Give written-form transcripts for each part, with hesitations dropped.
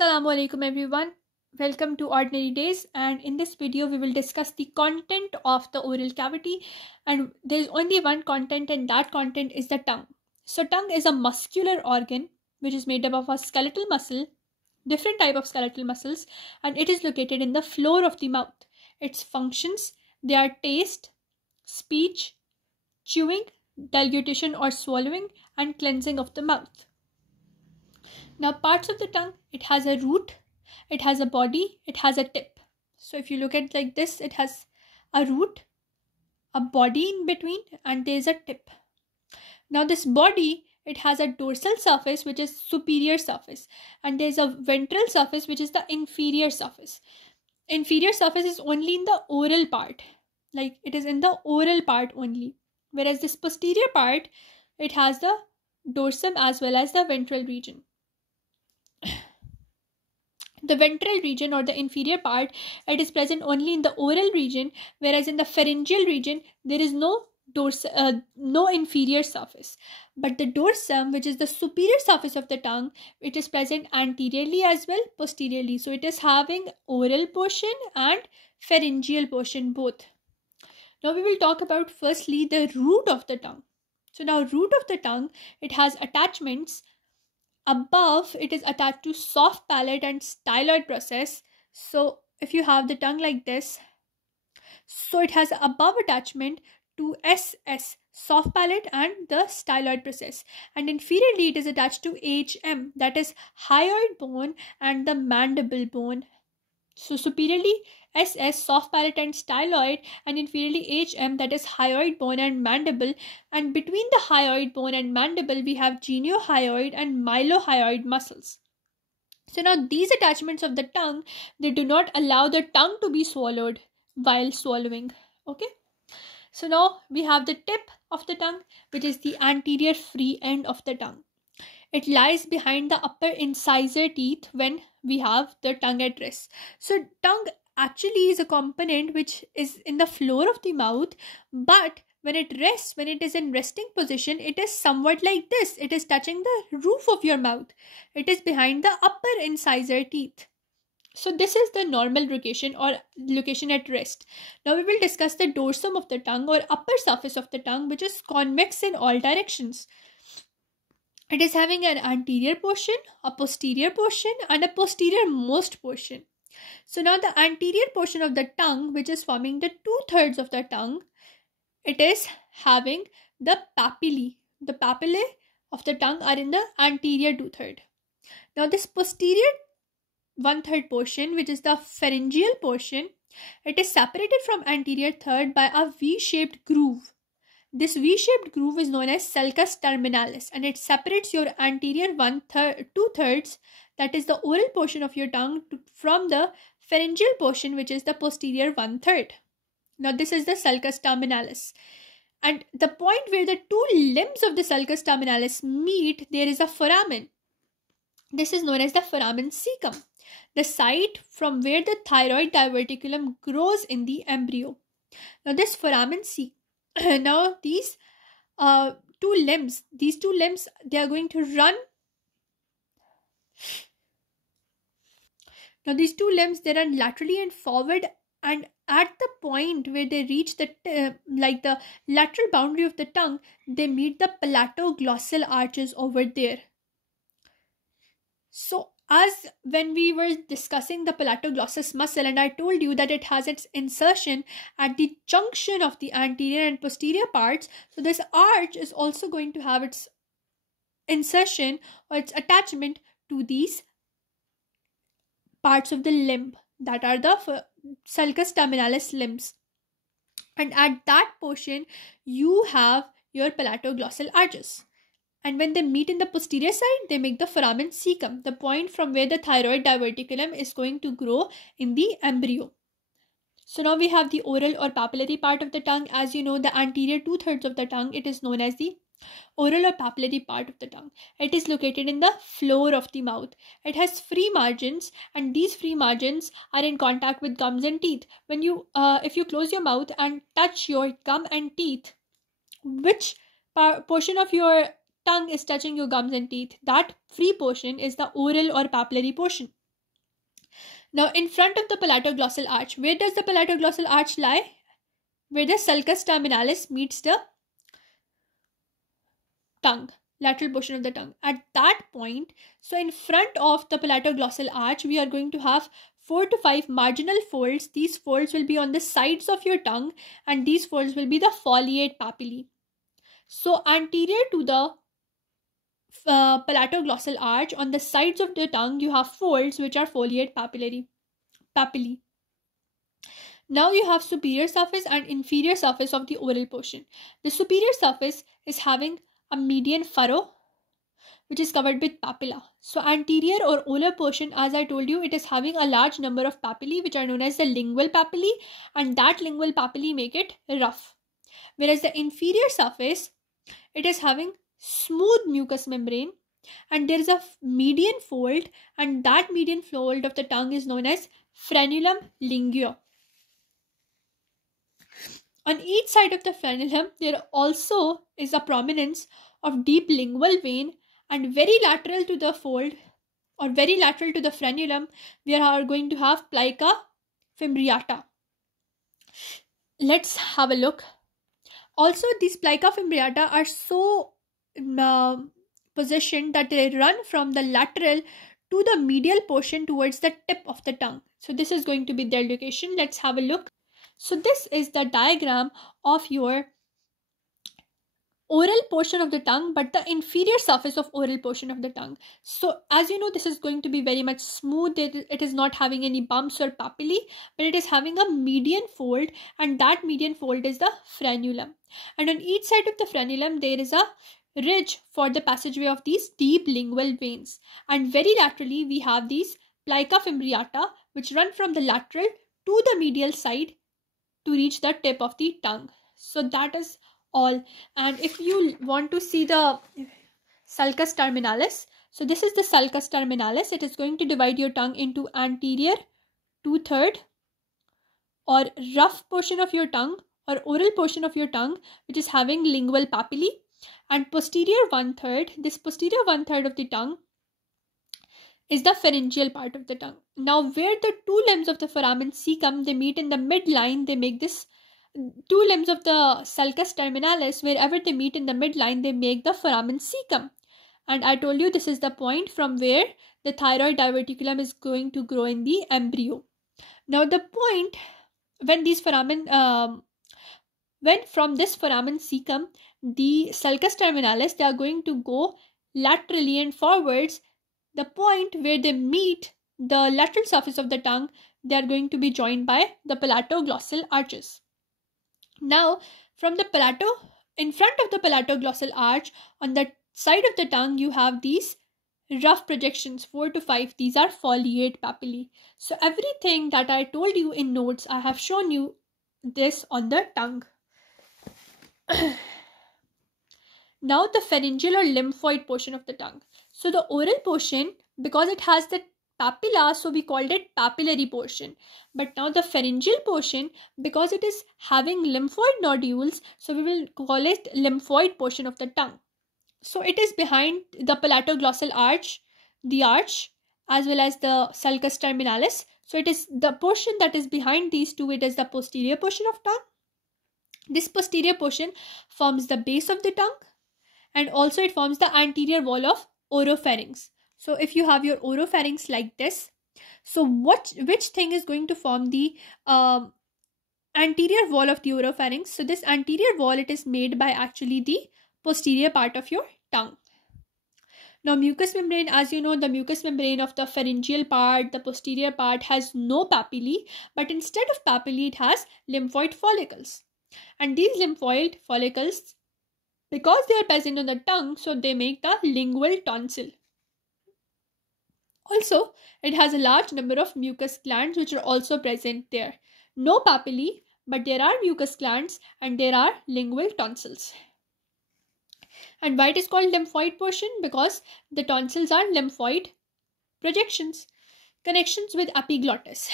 Assalamu alaikum everyone. Welcome to Ordinary Days, and in this video we will discuss the content of the oral cavity, and there is only one content, and that content is the tongue. So tongue is a muscular organ which is made up of a skeletal muscle, different type of skeletal muscles, and it is located in the floor of the mouth. Its functions, they are taste, speech, chewing, deglutition or swallowing, and cleansing of the mouth. Now parts of the tongue, it has a root, it has a body, it has a tip. So if you look at like this, it has a root, a body in between, and there is a tip. Now this body, it has a dorsal surface which is superior surface, and there is a ventral surface which is the inferior surface. Inferior surface is only in the oral part, like it is in the oral part only, whereas this posterior part, it has the dorsum as well as the ventral region. The ventral region or the inferior part, it is present only in the oral region, whereas in the pharyngeal region there is no inferior surface. But the dorsum, which is the superior surface of the tongue, it is present anteriorly as well posteriorly. So it is having oral portion and pharyngeal portion both. Now we will talk about firstly the root of the tongue. So now root of the tongue, it has attachments. Above, it is attached to soft palate and styloid process. So if you have the tongue like this, so it has above attachment to SS, soft palate and the styloid process, and inferiorly it is attached to HM, that is hyoid bone and the mandible bone. So superiorly SS, soft palate and styloid, and inferiorly HM, that is hyoid bone and mandible, and between the hyoid bone and mandible we have geniohyoid and mylohyoid muscles. So now these attachments of the tongue, they do not allow the tongue to be swallowed while swallowing. Okay. So now we have the tip of the tongue, which is the anterior free end of the tongue. It lies behind the upper incisor teeth when we have the tongue at rest. So tongue actually is a component which is in the floor of the mouth, but when it rests, when it is in resting position, it is somewhat like this. It is touching the roof of your mouth. It is behind the upper incisor teeth. So this is the normal location or location at rest. Now we will discuss the dorsum of the tongue or upper surface of the tongue, which is convex in all directions. It is having an anterior portion, a posterior portion, and a posterior most portion. So now the anterior portion of the tongue, which is forming the 2/3 of the tongue, it is having the papillae. The papillae of the tongue are in the anterior 2/3. Now this posterior 1/3 portion, which is the pharyngeal portion, it is separated from anterior third by a V-shaped groove. This V-shaped groove is known as sulcus terminalis, and it separates your anterior 2/3, that is the oral portion of your tongue, from the pharyngeal portion, which is the posterior 1/3. Now this is the sulcus terminalis, and the point where the two limbs of the sulcus terminalis meet, there is a foramen. This is known as the foramen cecum, the site from where the thyroid diverticulum grows in the embryo. Now this foramen cecum, now these two limbs, they are going to run. Now these two limbs, they run laterally and forward, and at the point where they reach the the lateral boundary of the tongue, they meet the palatoglossal arches over there. So as when we were discussing the palatoglossus muscle, and I told you that it has its insertion at the junction of the anterior and posterior parts, so this arch is also going to have its insertion or its attachment to these parts of the limb that are the sulcus terminalis limbs, and at that portion you have your palatoglossal arches. And when they meet in the posterior side, they make the foramen cecum, the point from where the thyroid diverticulum is going to grow in the embryo. So now we have the oral or papillary part of the tongue. As you know, the anterior 2/3 of the tongue, it is known as the oral or papillary part of the tongue. It is located in the floor of the mouth. It has free margins, and these free margins are in contact with gums and teeth. When you, if you close your mouth and touch your gum and teeth, which portion of your tongue is touching your gums and teeth? That free portion is the oral or papillary portion. Now in front of the palatoglossal arch, where does the palatoglossal arch lie? Where the sulcus terminalis meets the tongue, lateral portion of the tongue. At that point, so in front of the palatoglossal arch, we are going to have 4 to 5 marginal folds. These folds will be on the sides of your tongue, and these folds will be the foliate papillae. So anterior to the palatoglossal arch, on the sides of the tongue, you have folds which are foliate papillae. Now you have superior surface and inferior surface of the oral portion. The superior surface is having a median furrow which is covered with papilla. So anterior or oral portion, as I told you, it is having a large number of papillae which are known as the lingual papillae, and that lingual papillae make it rough. Whereas the inferior surface, it is having smooth mucous membrane, and there is a median fold, and that median fold of the tongue is known as frenulum linguo. On each side of the frenulum, there also is a prominence of deep lingual vein, and very lateral to the fold or very lateral to the frenulum, we are going to have plica fimbriata. Let's have a look. Also, these plica fimbriata are so positioned that they run from the lateral to the medial portion towards the tip of the tongue. So this is going to be their location. Let's have a look. So this is the diagram of your oral portion of the tongue, but the inferior surface of oral portion of the tongue. So as you know, this is going to be very much smooth. It is not having any bumps or papillae, but it is having a median fold, and that median fold is the frenulum. And on each side of the frenulum, there is a ridge for the passageway of these deep lingual veins. And very laterally, we have these plica fimbriata, which run from the lateral to the medial side to reach the tip of the tongue. So that is all. And if you want to see the sulcus terminalis, so this is the sulcus terminalis. It is going to divide your tongue into anterior 2/3 or rough portion of your tongue or oral portion of your tongue, which is having lingual papillae, and posterior 1/3. This posterior 1/3 of the tongue is the pharyngeal part of the tongue. Now where the two limbs of the foramen cecum, they meet in the midline, they make this two limbs of the sulcus terminalis. Wherever they meet in the midline, they make the foramen cecum. And I told you this is the point from where the thyroid diverticulum is going to grow in the embryo. Now the point when these foramen, when from this foramen cecum, the sulcus terminalis, they are going to go laterally and forwards. The point where they meet the lateral surface of the tongue, they are going to be joined by the palatoglossal arches. Now, from the in front of the palatoglossal arch, on the side of the tongue, you have these rough projections, 4 to 5. These are foliate papillae. So everything that I told you in notes, I have shown you this on the tongue. Now the pharyngeal or lymphoid portion of the tongue. So the oral portion, because it has the papilla, so we called it papillary portion. But now the pharyngeal portion, because it is having lymphoid nodules, so we will call it lymphoid portion of the tongue. So it is behind the palatoglossal arch, the arch, as well as the sulcus terminalis. So it is the portion that is behind these two, it is the posterior portion of tongue. This posterior portion forms the base of the tongue, and also it forms the anterior wall of oropharynx. So if you have your oropharynx like this, so which thing is going to form the anterior wall of the oropharynx? So this anterior wall, it is made by actually the posterior part of your tongue. Now mucous membrane, as you know, the mucous membrane of the pharyngeal part, the posterior part, has no papillae, but instead of papillae, it has lymphoid follicles. And these lymphoid follicles, because they are present on the tongue, so they make the lingual tonsil. Also, it has a large number of mucus glands which are also present there. No papillae, but there are mucus glands and there are lingual tonsils. And why it is called lymphoid portion? Because the tonsils are lymphoid projections, connections with epiglottis.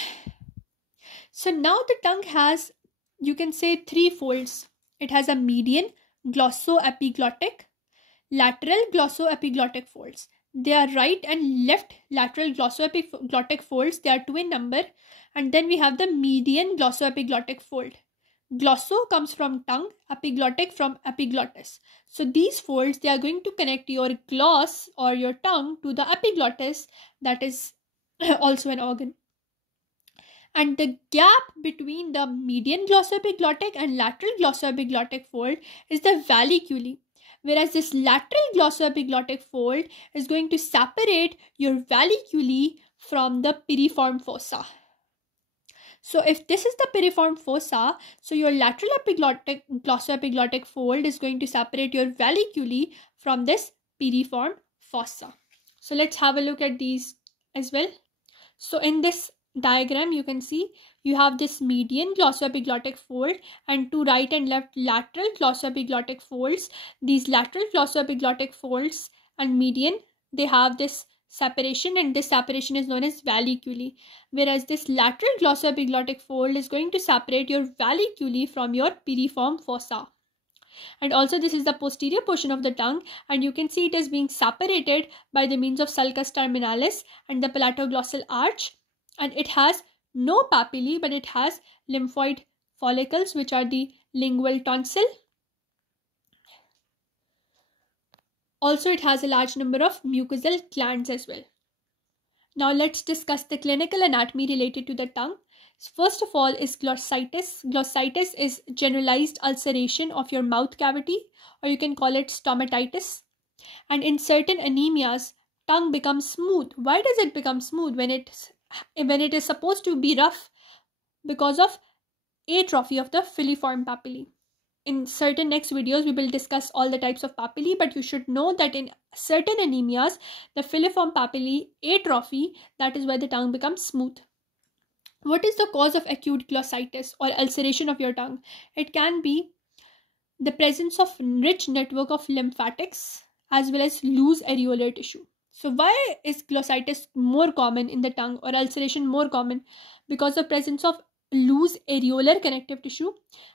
So now the tongue has, you can say, 3 folds. It has a median glossoepiglottic, lateral glossoepiglottic folds. They are right and left lateral glossoepiglottic folds. They are 2 in number. And then we have the median glossoepiglottic fold. Glosso comes from tongue, epiglottic from epiglottis. So these folds, they are going to connect your gloss or your tongue to the epiglottis, that is also an organ. And the gap between the median glossoepiglottic and lateral glossoepiglottic fold is the valleculae, whereas this lateral glossoepiglottic fold is going to separate your valleculae from the piriform fossa. So if this is the piriform fossa, so your lateral glossoepiglottic fold is going to separate your valleculae from this piriform fossa. So let's have a look at these as well. So in this diagram, you can see you have this median glossoepiglottic fold and 2 right and left lateral glossoepiglottic folds. These lateral glossoepiglottic folds and median, they have this separation, and this separation is known as valleculae, whereas this lateral glossoepiglottic fold is going to separate your valleculae from your piriform fossa. And also this is the posterior portion of the tongue, and you can see it is being separated by the means of sulcus terminalis and the palatoglossal arch, and it has no papillae, but it has lymphoid follicles, which are the lingual tonsil. Also, it has a large number of mucosal glands as well. Now let's discuss the clinical anatomy related to the tongue. First of all is glossitis. Glossitis is generalized ulceration of your mouth cavity, or you can call it stomatitis. And in certain anemias, tongue becomes smooth. Why does it become smooth when it is supposed to be rough? Because of atrophy of the filiform papillae. In certain next videos, we will discuss all the types of papillae, but you should know that in certain anemias, the filiform papillae atrophy, that is why the tongue becomes smooth. What is the cause of acute glossitis or ulceration of your tongue? It can be the presence of rich network of lymphatics as well as loose areolar tissue. So why is glossitis more common in the tongue, or ulceration more common? Because of presence of loose areolar connective tissue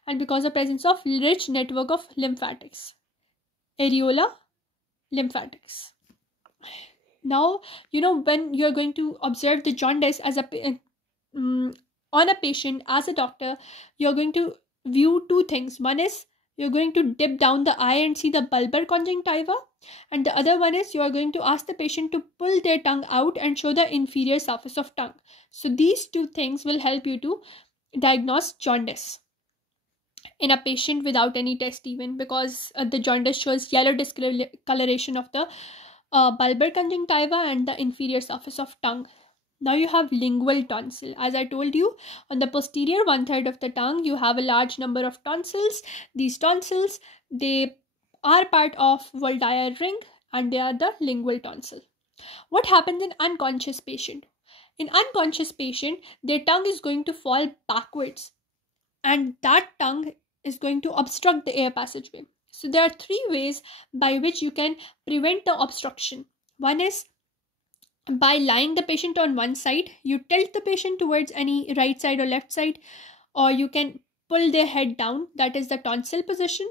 and because of presence of rich network of lymphatics. Areola, lymphatics. Now, when you're going to observe the jaundice as on a patient as a doctor, you're going to view 2 things. One is you're going to dip down the eye and see the bulbar conjunctiva, and the other one is you are going to ask the patient to pull their tongue out and show the inferior surface of tongue. So these 2 things will help you to diagnose jaundice in a patient without any test, even because the jaundice shows yellow discoloration of the bulbar conjunctiva and the inferior surface of tongue. Now you have lingual tonsil. As I told you, on the posterior 1/3 of the tongue, you have a large number of tonsils. These tonsils, they are part of Waldeyer ring, and they are the lingual tonsil. What happens in unconscious patient? In unconscious patient, their tongue is going to fall backwards, and that tongue is going to obstruct the air passageway. So there are 3 ways by which you can prevent the obstruction. One is by lying the patient on one side. You tilt the patient towards any right side or left side, or you can pull their head down, that is the tonsil position,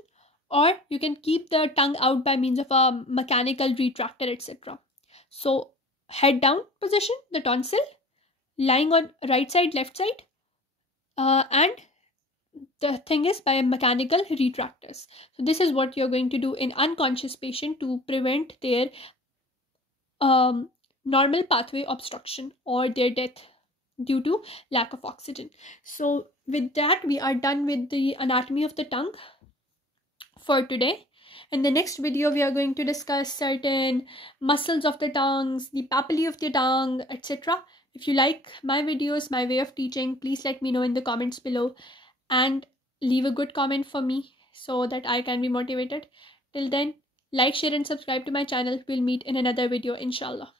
or you can keep the tongue out by means of a mechanical retractor, etc. So head down position, the tonsil, lying on right side, left side, and the thing is by mechanical retractors. So this is what you're going to do in unconscious patient to prevent their normal pathway obstruction or their death due to lack of oxygen. So with that, we are done with the anatomy of the tongue for today. In the next video, we are going to discuss certain muscles of the tongues, the papillae of the tongue, etc. If you like my videos, my way of teaching, please let me know in the comments below and leave a good comment for me so that I can be motivated. Till then, like, share and subscribe to my channel. We'll meet in another video, inshallah.